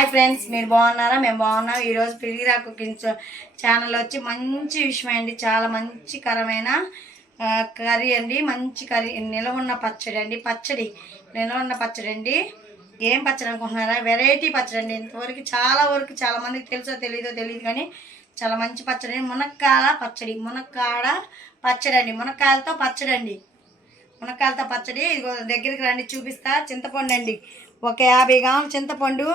Hi friends మీరు బాగున్నారా? మేము బాగున్నాం. ఈరోజు పిరిగిరా కుకింగ్ ఛానల్ వచ్చి మంచి విషయం అండి. చాలా మంచి కరమైన కర్రీ అండి. మంచి కర్రీ. నిలవ ఉన్న పచ్చడి అండి. పచ్చడి. నిలవ ఉన్న పచ్చడి అండి. ఏం పచ్చడి అనుకుంటున్నారా? వెరైటీ పచ్చడి అండి. ఇంతవరకు చాలా వరకు చాలా మందికి తెలుసో తెలియదో తెలియదు కానీ చాలా మంచి పచ్చడి మునక్కాల పచ్చడి. మునక్కాడ పచ్చడి అండి. మునక్కాయలతో పచ్చడి అండి. మునక్కాయలతో పచ్చడి. దగ్గరికి రండి చూపిస్తా. చింతపండు అండి. ఒక యాభై గ్రాములు చింతపండు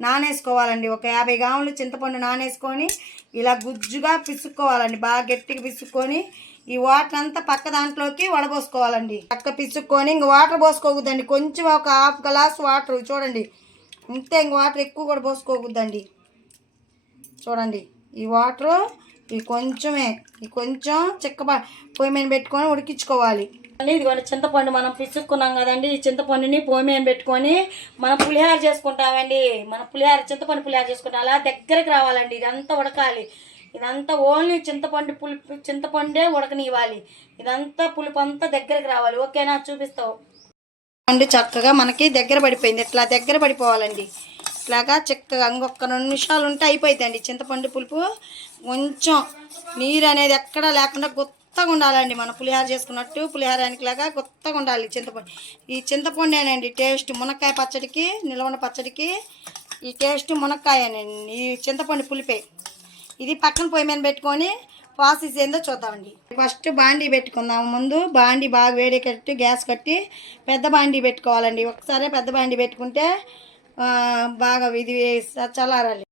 నానేసుకోవాలండి. ఒక యాభై గ్రాములు చింతపండు నానేసుకొని ఇలా గుజ్జుగా పిసుక్కోవాలండి. బాగా గట్టిగా పిసుక్కొని ఈ వాటర్ అంతా పక్క దాంట్లోకి వడబోసుకోవాలండి. పక్క పిసుక్కొని ఇంక వాటర్ పోసుకోకూడదండి. కొంచెం ఒక హాఫ్ గ్లాస్ వాటర్ చూడండి. ఇంతే ఇంక వాటర్ ఎక్కువ కూడా పోసుకోకూడదండి. చూడండి. ఈ వాటరు ఈ కొంచెమే ఈ కొంచెం చెక్క పొయ్యి మీద పెట్టుకొని ఉడికించుకోవాలి. ఇదిగోండి చింతపండు మనం పిసుక్కున్నాం కదండి. ఈ చింతపండుని పోమేం పెట్టుకొని మనం పులిహార చేసుకుంటామండి. మన పులిహార చింతపండు పులిహార చేసుకుంటాం. అలా దగ్గరకు రావాలండి. ఇదంతా ఉడకాలి. ఇదంతా ఓన్లీ చింతపండు పులుపు చింతపండే ఉడకనివ్వాలి. ఇదంతా పులుపు అంతా దగ్గరకు రావాలి. ఓకేనా? చూపిస్తావు. పండు చక్కగా మనకి దగ్గర పడిపోయింది. ఇట్లా దగ్గర పడిపోవాలండి. ఇట్లాగా చక్కగా ఇంకొక రెండు నిమిషాలు ఉంటే అయిపోయిందండి చింతపండు పులుపు. కొంచెం నీరు అనేది ఎక్కడా లేకుండా గుత్త కొత్తగా ఉండాలండి. మనం పులిహార చేసుకున్నట్టు పులిహారానికి లాగా కొత్తగా ఉండాలి చింతపండు. ఈ చింతపండేనండి టేస్ట్ మునక్కాయ పచ్చడికి నిలవన పచ్చడికి ఈ టేస్ట్ మునక్కాయనండి ఈ చింతపండు పులిపే. ఇది పక్కన పొయ్యి మీద పెట్టుకొని ప్రాసెస్ ఏందో చూద్దామండి. ఫస్ట్ బాండీ పెట్టుకుందాం ముందు బాండీ బాగా వేడి కట్టి గ్యాస్ కట్టి పెద్ద బాండీ పెట్టుకోవాలండి. ఒకసారి పెద్ద బాండీ పెట్టుకుంటే బాగా ఇది చల్లారాలి.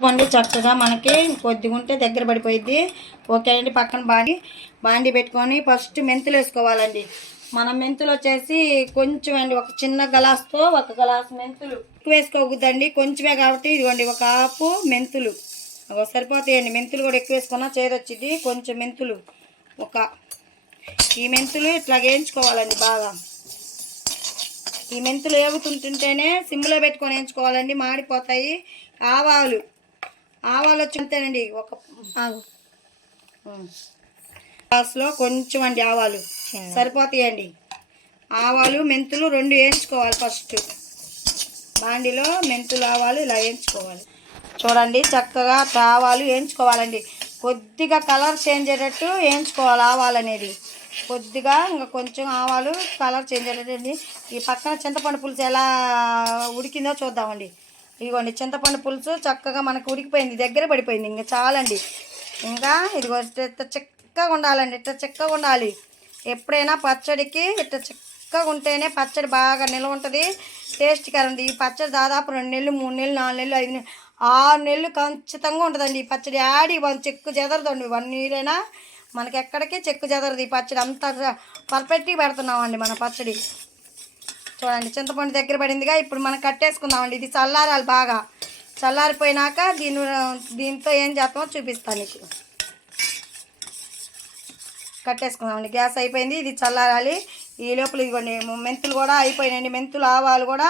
పండి చక్కగా మనకి కొద్దిగా ఉంటే దగ్గర పడిపోయిద్ది. ఓకే అండి పక్కన బాండి బాండీ పెట్టుకొని ఫస్ట్ మెంతులు వేసుకోవాలండి. మన మెంతులు వచ్చేసి కొంచెం అండి ఒక చిన్న గ్లాస్తో ఒక గ్లాస్ మెంతులు. ఎక్కువ వేసుకోకూడదండి కొంచెమే కాబట్టి ఇదిగోండి ఒక ఆపు మెంతులు. సరిపోతాయండి మెంతులు కూడా ఎక్కువ వేసుకున్నా చేదొచ్చింది కొంచెం మెంతులు ఒక ఈ మెంతులు ఇట్లా వేయించుకోవాలండి బాగా. ఈ మెంతులు వేగుతుంటుంటేనే సిమ్లో పెట్టుకొని వేయించుకోవాలండి మాడిపోతాయి. ఆవాలు ఆవాలు వచ్చి అంతేనండి ఒక. గ్లాస్లో కొంచెం అండి ఆవాలు. సరిపోతాయండి. ఆవాలు మెంతులు రెండు వేయించుకోవాలి ఫస్ట్. బాండిలో మెంతులు ఆవాలు ఇలా వేయించుకోవాలి. చూడండి చక్కగా ఆవాలు వేయించుకోవాలండి. కొద్దిగా కలర్ చేంజ్ అయ్యేటట్టు వేయించుకోవాలి ఆవాలు అనేది. కొద్దిగా ఇంకా కొంచెం ఆవాలు కలర్ చేంజ్ అయ్యేటండి ఈ పక్కన చింతపండు పులుసు ఎలా ఉడికిందో చూద్దామండి. ఇదిగోండి చింతపండు పులుసు చక్కగా మనకు ఉడికిపోయింది దగ్గర పడిపోయింది. ఇంకా చాలండి. ఇంకా ఇదిగో ఇట్ట చిక్కగా ఉండాలండి ఇట్ట చిక్కగా ఉండాలి. ఎప్పుడైనా పచ్చడికి ఇట్ట చిక్కగా ఉంటేనే పచ్చడి బాగా నిల్వ ఉంటుంది. టేస్ట్గా ఉంది ఈ పచ్చడి దాదాపు రెండు నెలలు మూడు నెలలు నాలుగు నెలలు ఐదు నెలలు ఆరు నెలలు ఖచ్చితంగా ఉంటుందండి ఈ పచ్చడి. ఆడి వన్ చెక్కు చెదరదండి. వన్ నీరైనా మనకి ఎక్కడికి చెక్కు చెదరదు ఈ పచ్చడి. అంత పర్ఫెక్ట్గా పెడుతున్నామండి మన పచ్చడి. చూడండి చింతపండు దగ్గర పడిందిగా ఇప్పుడు మనం కట్టేసుకుందామండి. ఇది చల్లారాలి బాగా. చల్లారిపోయినాక దీని దీంతో ఏం చేస్తామో చూపిస్తాను నీకు. కట్టేసుకుందామండి. గ్యాస్ అయిపోయింది ఇది చల్లారాలి. ఈ లోపల ఇదిగోండి మెంతులు కూడా అయిపోయినాయండి. మెంతులు ఆవాలు కూడా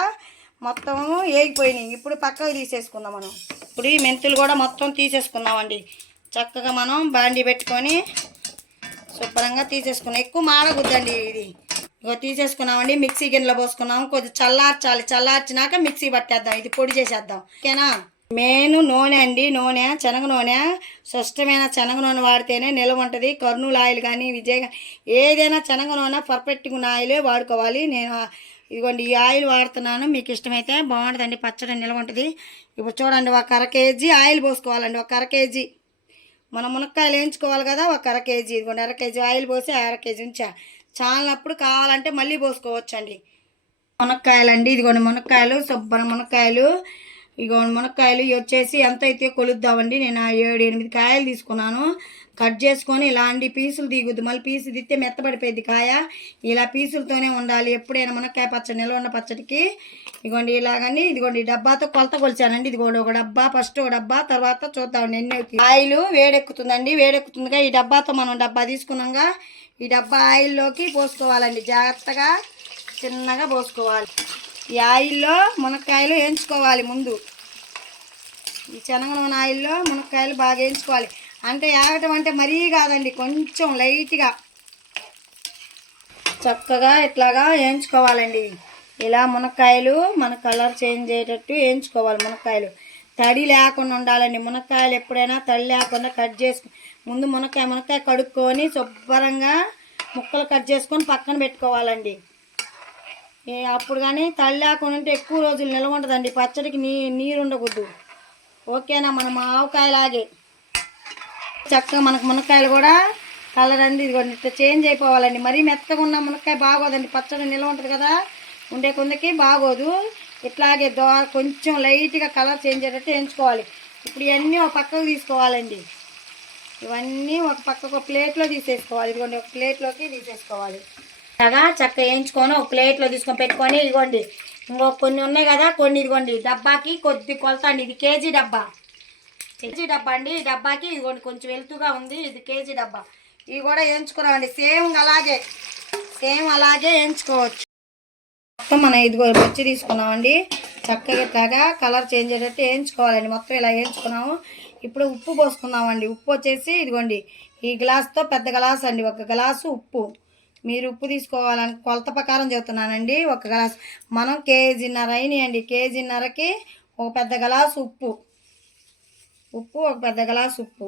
మొత్తం వేగిపోయినాయి ఇప్పుడు పక్కకు తీసేసుకుందాం మనం. ఇప్పుడు ఈ మెంతులు కూడా మొత్తం తీసేసుకుందామండి. చక్కగా మనం బాండి పెట్టుకొని శుభ్రంగా తీసేసుకున్నాం. ఎక్కువ మాడగుద్దండి ఇది. ఇగో తీసేసుకున్నామండి మిక్సీ గిన్నెలో పోసుకున్నాం. కొంచెం చల్లార్చాలి చల్లార్చినాక మిక్సీ పట్టేద్దాం ఇది పొడి చేసేద్దాం. ఓకేనా? మెయిన్ నూనె అండి నూనె శనగ నూనె. స్పష్టమైన శనగ నూనె వాడితేనే నిల్వ ఉంటుంది. కర్నూలు ఆయిల్ కానీ విజయ్ ఏదైనా శనగ నూనె పర్ఫెక్ట్గా ఉన్న ఆయిలే వాడుకోవాలి. నేను ఇదిగోండి ఈ ఆయిల్ వాడుతున్నాను. మీకు ఇష్టమైతే బాగుంటుందండి పచ్చడి నిల్వ ఉంటుంది. ఇప్పుడు చూడండి ఒక అర కేజీ ఆయిల్ పోసుకోవాలండి ఒక అర కేజీ. మనం మునక్కాయలు వేయించుకోవాలి కదా ఒక అర కేజీ. ఇదిగోండి అర కేజీ ఆయిల్ పోసి అర కేజీ ఉంచా. చాలినప్పుడు కావాలంటే మళ్ళీ పోసుకోవచ్చండి. మునక్కాయలు అండి ఇదిగోండి మునక్కాయలు శుభ్రం మునక్కాయలు ఇదిగోండి మునక్కాయలు ఇవి వచ్చేసి ఎంత అయితే కొలుద్దామండి నేను ఆ ఏడు ఎనిమిది కాయలు తీసుకున్నాను. కట్ చేసుకొని ఇలాంటి పీసులు దిగుద్దు. మళ్ళీ పీసు దిస్తే మెత్తబడిపోయింది కాయ. ఇలా పీసులతోనే ఉండాలి. ఎప్పుడైనా మునక్కాయ పచ్చడి నిల్వ ఉన్న పచ్చడికి. ఇదిగోండి ఇలాగని ఇదిగోండి ఈ డబ్బాతో కొలత కొలిచానండి. ఇదిగోండి ఒక డబ్బా ఫస్ట్ ఒక డబ్బా తర్వాత చూద్దామండి ఎన్ని అవుతుంది ఆయిల్ వేడెక్కుతుందండి వేడెక్కుతుందిగా. ఈ డబ్బాతో మనం డబ్బా తీసుకున్నాగా ఈ డబ్బా ఆయిల్లోకి పోసుకోవాలండి. జాగ్రత్తగా చిన్నగా పోసుకోవాలి. ఈ ఆయిల్లో మునక్కాయలు వేయించుకోవాలి ముందు. ఈ శనగ నూనె ఆయిల్లో మునక్కాయలు బాగా వేయించుకోవాలి. అంటే ఏగటం అంటే మరీ కాదండి కొంచెం లైట్గా. చక్కగా ఇట్లాగా వేయించుకోవాలండి. ఇలా మునక్కాయలు మన కలర్ చేంజ్ అయ్యేటట్టు వేయించుకోవాలి మునక్కాయలు. తడి లేకుండా ఉండాలండి. మునక్కాయలు ఎప్పుడైనా తడి లేకుండా కట్ చేసుకు ముందు మునక్కాయ మునక్కాయ కడుక్కొని శుభ్రంగా ముక్కలు కట్ చేసుకొని పక్కన పెట్టుకోవాలండి. ఏ అప్పుడు కానీ తడి లేకుండా ఉంటే ఎక్కువ రోజులు నిల్వ ఉంటుందండి పచ్చడికి నీ నీరు ఉండకూడదు. ఓకేనా? మనం ఆవకాయలాగే చక్కగా మనకు మునక్కాయలు కూడా కలర్ అండి. ఇదిగోండి ఇట్లా చేంజ్ అయిపోవాలండి. మరీ మెత్తగా ఉన్న మునక్కాయ బాగోదండి. పచ్చడి నిల్వ ఉంటుంది కదా ఉండే కొందకి బాగోదు. ఇట్లాగే దో కొంచెం లైట్గా కలర్ చేంజ్ అయ్యేటట్టు వేయించుకోవాలి. ఇప్పుడు ఇవన్నీ ఒక పక్కకు తీసుకోవాలండి. ఇవన్నీ ఒక పక్కకు ఒక ప్లేట్లో తీసేసుకోవాలి. ఇదిగోండి ఒక ప్లేట్లోకి తీసేసుకోవాలి. కదా చక్క వేయించుకొని ఒక ప్లేట్లో తీసుకొని పెట్టుకొని ఇదిగోండి. ఇంకో కొన్ని ఉన్నాయి కదా కొన్ని ఇదిగోండి. డబ్బాకి కొద్ది కొలత అండి. ఇది కేజీ డబ్బా. కేజీ డబ్బా అండి. ఈ డబ్బాకి ఇదిగోండి కొంచెం వెలుతుగా ఉంది. ఇది కేజీ డబ్బా. ఇవి కూడా వేయించుకున్నామండి సేమ్ అలాగే సేమ్ అలాగే వేయించుకోవచ్చు మొత్తం మనం ఇదిగో వచ్చి తీసుకున్నామండి. చక్కగా ఇట్లాగా కలర్ చేంజ్ అయ్యేటట్టు వేయించుకోవాలండి మొత్తం ఇలా వేయించుకున్నాము ఇప్పుడు ఉప్పు పోసుకుందామండి. ఉప్పు వచ్చేసి ఇదిగోండి ఈ గ్లాస్తో పెద్ద గ్లాస్ అండి. ఒక గ్లాసు ఉప్పు. మీరు ఉప్పు తీసుకోవాలని కొలత ప్రకారం చెబుతున్నానండి. ఒక గ్లాస్. మనం కేజీన్నర అయినాయండి. కేజీన్నరకి ఒక పెద్ద గ్లాసు ఉప్పు. ఉప్పు ఒక పెద్ద గ్లాసు ఉప్పు.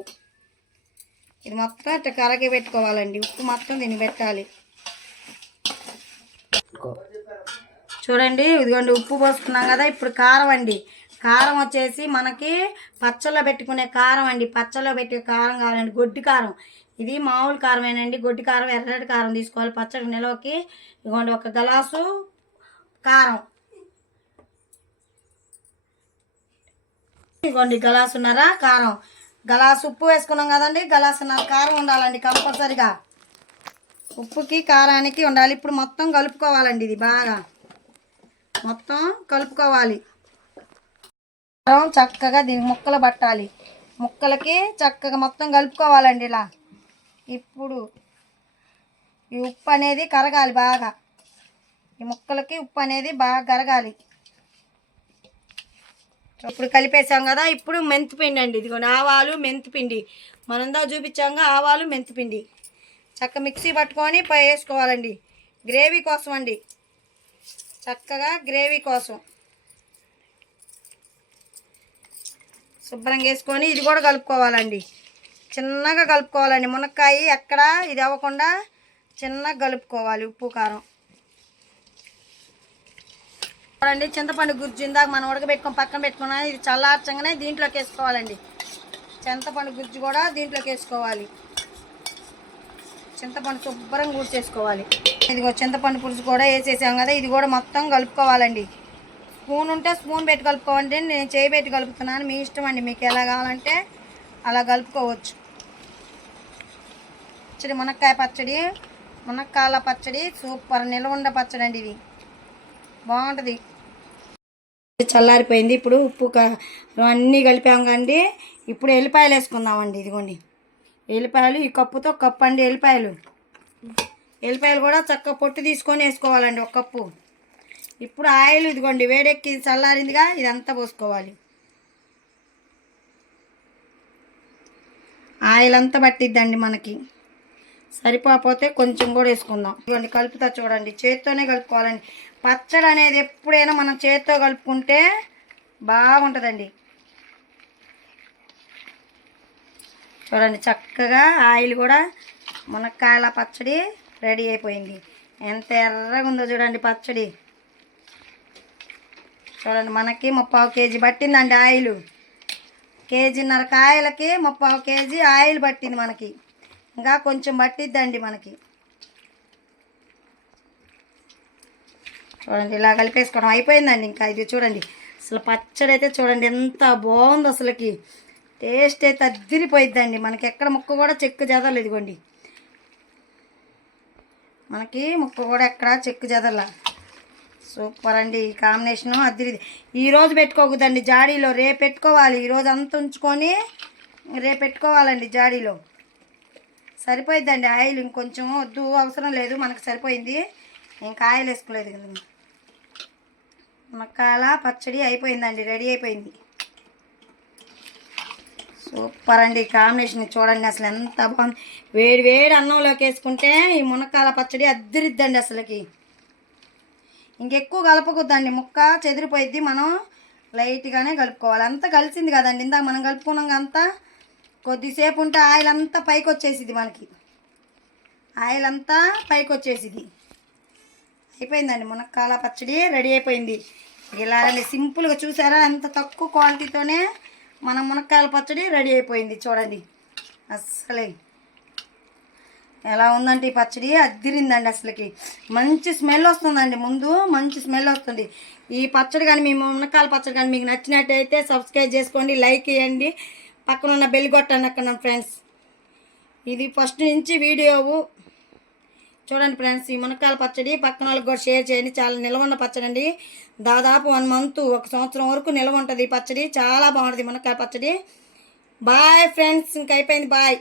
ఇది మొత్తం ఇట్లా కరగి పెట్టుకోవాలండి. ఉప్పు మొత్తం దీన్ని పెట్టాలి. చూడండి ఇదిగోండి ఉప్పు పోసుకున్నాం కదా ఇప్పుడు కారం అండి. కారం వచ్చేసి మనకి పచ్చళ్ళలో పెట్టుకునే కారం అండి. పచ్చళ్ళలో పెట్టే కారం కావాలండి. గొడ్డి కారం. ఇది మామూలు కారమేనండి. గొడ్డి కారం ఎర్రటి కారం తీసుకోవాలి పచ్చడి నిలవకి ఇదిగోండి ఒక గ్లాసు కారం. ఇదిగోండి గలాసున్నర కారం. గలాసు ఉప్పు వేసుకున్నాం కదండి గలాసున్నర కారం ఉండాలండి కంపల్సరిగా. ఉప్పుకి కారానికి ఉండాలి. ఇప్పుడు మొత్తం కలుపుకోవాలండి ఇది బాగా. మొత్తం కలుపుకోవాలి. కారం చక్కగా దీని ముక్కలు పట్టాలి. ముక్కలకి చక్కగా మొత్తం కలుపుకోవాలండి ఇలా. ఇప్పుడు ఈ ఉప్పు అనేది కరగాలి బాగా. ఈ ముక్కలకి ఉప్పు అనేది బాగా కరగాలి. ఇప్పుడు కలిపేసాం కదా ఇప్పుడు మెంతిపిండి అండి. ఇదిగోండి ఆవాలు మెంతిపిండి మనందా చూపించాంగా ఆవాలు మెంతిపిండి చక్క మిక్సీ పట్టుకొని పై వేసుకోవాలండి. గ్రేవీ కోసం అండి. చక్కగా గ్రేవీ కోసం. శుభ్రంగా వేసుకొని ఇది కూడా కలుపుకోవాలండి. చిన్నగా కలుపుకోవాలండి. మునక్కాయ ఎక్కడ ఇది అవ్వకుండా చిన్నగా కలుపుకోవాలి. ఉప్పు కారం. చూడండి చింతపండు గుజ్జు ఇందాక మనం ఉడకబెట్టుకొని పక్కన పెట్టుకున్నాం ఇది చల్లార్చంగానే దీంట్లోకి వేసుకోవాలండి. చింతపండు గుజ్జు కూడా దీంట్లోకి వేసుకోవాలి. చింతపండు శుభ్రంగా కూర్చేసుకోవాలి ఇదిగో చింతపండు పులుసు కూడా వేసేసాం కదా ఇది కూడా మొత్తం కలుపుకోవాలండి. స్పూన్ ఉంటే స్పూన్ పెట్టి కలుపుకోవాలంటే నేను చేయి పెట్టి కలుపుతున్నాను. మీ ఇష్టం అండి మీకు ఎలా కావాలంటే అలా కలుపుకోవచ్చు. పచ్చడి మునక్కాయ పచ్చడి మునక్కాయల పచ్చడి సూపర్ నిలవండ పచ్చడి అండి ఇది. బాగుంటుంది. చల్లారిపోయింది. ఇప్పుడు ఉప్పు అన్నీ కలిపాం కండి. ఇప్పుడు ఎల్లిపాయలు వేసుకుందామండి ఇదిగోండి. ఎల్లిపాయలు ఈ కప్పుతో కప్పు అండి ఎల్లిపాయలు. ఎల్లిపాయలు కూడా చక్క పొట్టు తీసుకొని వేసుకోవాలండి ఒక కప్పు. ఇప్పుడు ఆయిల్ ఇదిగోండి వేడెక్కి చల్లారిందిగా ఇదంతా పోసుకోవాలి. ఆయిల్ అంతా పట్టిద్దండి మనకి. సరిపోతే కొంచెం కూడా వేసుకుందాం. ఇదిగోండి కలుపుతా చూడండి. చేత్తోనే కలుపుకోవాలండి. పచ్చడి అనేది ఎప్పుడైనా మనం చేత్తో కలుపుకుంటే బాగుంటుందండి. చూడండి చక్కగా ఆయిల్ కూడా మునక్కాయల పచ్చడి రెడీ అయిపోయింది. ఎంత ఎర్రగా ఉందో చూడండి పచ్చడి. చూడండి మనకి ముప్పావు కేజీ పట్టిందండి ఆయిల్. కేజీన్నర కాయలకి ముప్పావు కేజీ ఆయిల్ పట్టింది మనకి. ఇంకా కొంచెం పట్టిద్దండి మనకి. చూడండి ఇలా కలిపేసుకోవడం అయిపోయిందండి ఇంకా. ఇది చూడండి అసలు పచ్చడి అయితే చూడండి ఎంత బాగుంది అసలుకి. టేస్ట్ అయితే అద్దిరిపోయిద్దండి. మనకి ఎక్కడ ముక్క కూడా చెక్కు జదలు ఇదిగోండి. మనకి ముక్క కూడా ఎక్కడ చెక్కు జదల సూపర్ అండి ఈ కాంబినేషను అద్దిరిది. ఈరోజు పెట్టుకోకూడదండి జాడీలో రేపు పెట్టుకోవాలి. ఈరోజు అంతా ఉంచుకొని రేపు పెట్టుకోవాలండి జాడీలో. సరిపోయిద్దండి ఆయిల్ ఇంకొంచెం వద్దు అవసరం లేదు మనకు సరిపోయింది. ఇంకా ఆయిల్ వేసుకోలేదు కదా మకాల పచ్చడి అయిపోయిందండి రెడీ అయిపోయింది. సూపర్ అండి కాంబినేషన్ చూడండి అసలు ఎంత బాగుంది. వేడి వేడి అన్నంలోకి వేసుకుంటే ఈ మునక్కాల పచ్చడి అద్దరిద్దండి అసలుకి. ఇంకెక్కువ కలపకూడదండి ముక్క చెదిరిపోయిద్ది మనం లైట్గానే కలుపుకోవాలి. అంతా కలిసింది కదండి ఇందాక మనం కలుపుకున్నాం అంతా. కొద్దిసేపు ఉంటే ఆయిల్ అంతా పైకి వచ్చేసింది మనకి. ఆయిల్ అంతా పైకి వచ్చేసింది అయిపోయిందండి మునక్కాల పచ్చడి రెడీ అయిపోయింది. ఇలా సింపుల్గా చూసారా? ఎంత తక్కువ క్వాలిటీతోనే మన మునక్కాయల పచ్చడి రెడీ అయిపోయింది చూడండి. అస్సలే. ఎలా ఉందంటే ఈ పచ్చడి? అద్దిరిందండి అసలుకి. మంచి స్మెల్ వస్తుందండి ముందు మంచి స్మెల్ వస్తుంది. ఈ పచ్చడి కానీ మీ మునక్కాయల పచ్చడి కానీ మీకు నచ్చినట్టయితే సబ్స్క్రైబ్ చేసుకోండి లైక్ ఇవ్వండి పక్కన ఉన్న బెల్ కొట్టండి అక్కడ ఫ్రెండ్స్. ఇది ఫస్ట్ నుంచి వీడియో చూడండి ఫ్రెండ్స్ ఈ మునక్కాయల పచ్చడి పక్కన వాళ్ళకి కూడా షేర్ చేయండి. చాలా నిల్వ ఉన్న పచ్చడి అండి దాదాపు వన్ మంత్ ఒక సంవత్సరం వరకు నిల్వ ఉంటుంది ఈ పచ్చడి. చాలా బాగుంటుంది మునక్కాయ పచ్చడి. బాయ్ ఫ్రెండ్స్ ఇంక అయిపోయింది బాయ్